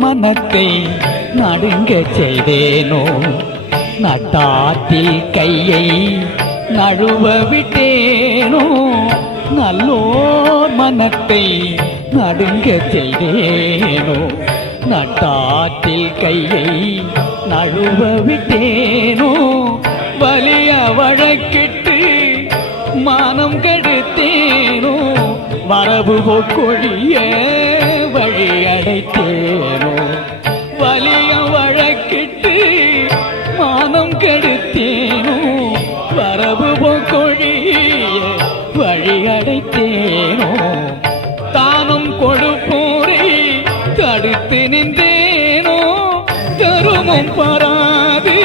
மனத்தை நடுங்க செய்தேனோ? நட்டாத்தில் கையை நழுவ விட்டேனோ? நல்லோர் மனத்தை நடுங்க செய்தேனோ? நட்டாத்தில் கையை நழுவ விட்டேனோ? வலிய வழக்கிட்டு மானம் கெடுத்தேனோ? மரபு பொக்கொழிய வழி அடைத்தேனோ? வலிய வழக்கிட்டு மானம் கெடுத்தேனோ? மரபு பொக்கொழிய வழி அடைத்தேனோ? தானும் கொடுப்போரை தடுத்து நின்றேனோ? தருமம் பராது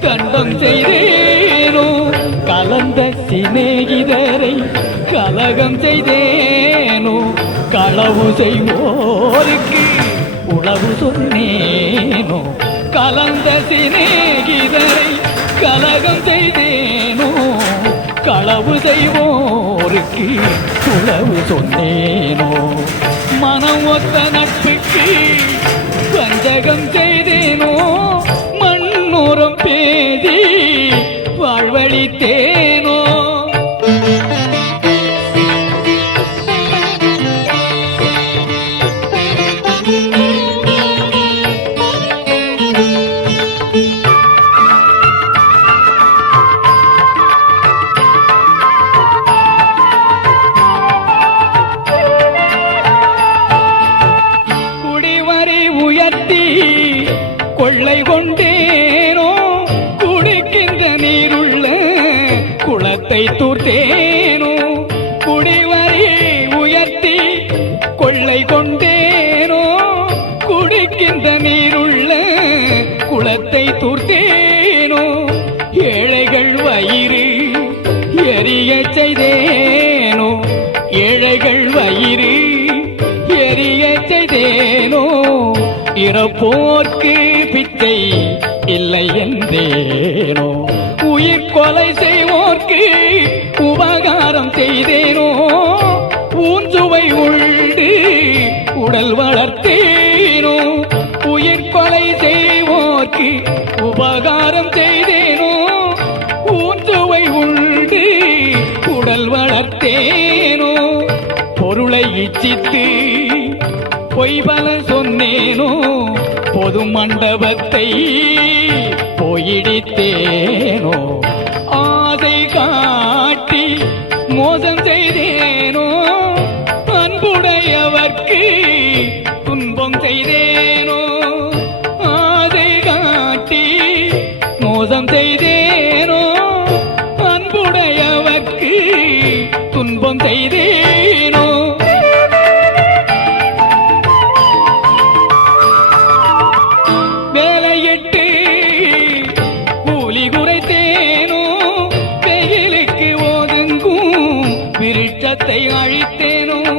தண்டம் செய்தேனோ? கலந்த சிநேகிதரை கலகம் செய்தேனோ களவு செய்வோருக்கு உளவு சொன்னேனோ கலந்த சிநேகிதரை கலகம் செய்தேனோ களவு செய்வோருக்கு உளவு சொன்னேனோ. மனம் ஒத்த நட்புக்கு வஞ்சகம் செய்தேனோ மண்ணுரம் பேதி வாழ்வழித்தேனோ கொள்ளை கொண்டேனோ? குடிக்கின்ற நீருள்ள குளத்தை தூர்த்தேனோ? குடிவரை உயர்த்தி கொள்ளை கொண்டேனோ? குடிக்கின்ற நீருள்ள குளத்தை தூர்த்தேனோ? ஏழைகள் வயிறு எரிய செய்தேனோ? ஏழைகள் வயிறு எரிய செய்தேனோ? இறப்போர்க்கு பிச்சை இல்லை என்றேனோ? உயிர் கொலை செய்வோர்க்கு உபகாரம் செய்தேனோ? பூஞ்சுவை உண்டு உடல் வளர்த்தேனோ? உயிர் கொலை செய்வோர்க்கு உபகாரம் செய்தேனோ? பூஞ்சுவை உண்டு உடல் வளர்த்தேனோ? பொருளை இச்சித்து பொய்பல சொன்னேனோ? பொது மண்டபத்தை போயிடித்தேனோ விட்டேனோ